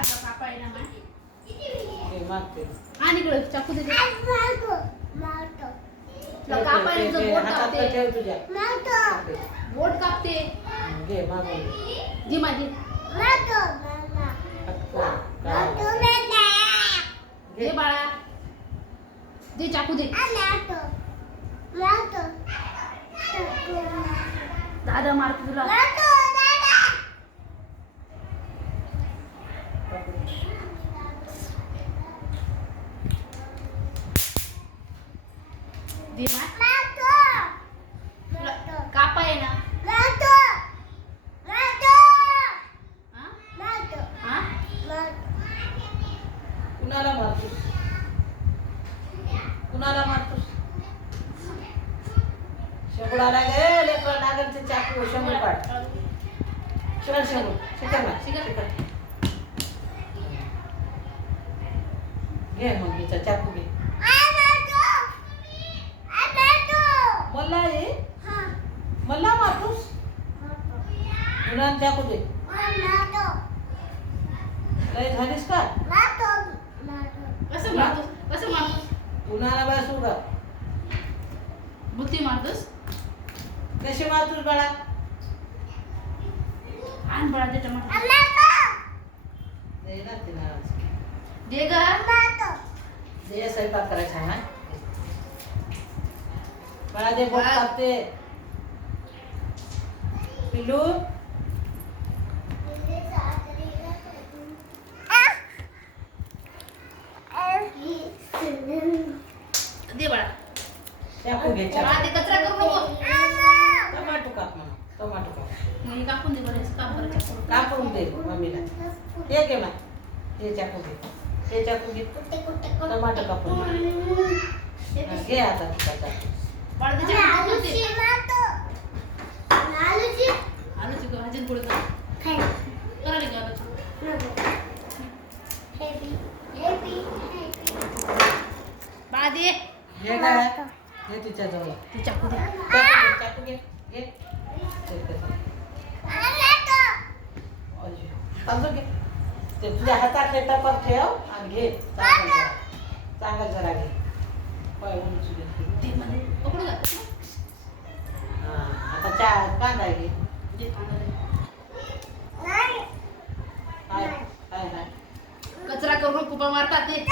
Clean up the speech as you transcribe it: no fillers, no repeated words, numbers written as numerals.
कापा आहे ना हे मागते आणि इकडे चाकू दे तुला कापायचं बोट हातात कापते ठेव तुझ्या बोट कापते घे मागून जी माझी दे बाळा दे चाकू दे दादा मारतो तुला दे तुला कापा आहे ना हा? कुणाला मारतोस कुणाला मारतोस शेंगुडाला गे लेकर नागरचे चाकू शेंगूड काढ शिकड शेंगूड शिकड ना शिकड. शिकड घे मग हिचा चाकू घे मला ये मला मारतोस कुणाला चाकू दे लय झालीस का कसं मारतोस कसं मारतोस कुणाला बसू का बुद्धी मारतोस कशी मारतोस बाळा आण बाळा दे टमाटर दे ना तिला दे ग दे स्वयंपाक करायचा ना बाळा दे बोट कापते पिल्लू दे बाळा चाकू घे चाकू बाळा ते कचरा करू नको टमाटो काप म्हणा टमाटो काप हे कापून दे बरं काम बरं चाकू कापून दे मम्मीला हे घे मा हे चाकू घे हे चाकू घे टमाटो कापून दे. हा, घे आता तुझा चाकू बाळा ते चाकू दे आलूची भाजी पोळी कर करा रे आलूची बाळा दे हे काय हे तिच्या जवळ ते चाकू दे चाकू घे घे अजून घे ते तुझ्या हातात टपर ठेव आणि घे चांगलं जरा घे पाय उंची घे दे मध्ये पकडू का हा आता कांदा घे दे कांदा दे काय काय काय कचरा करू नको पण मारतात ते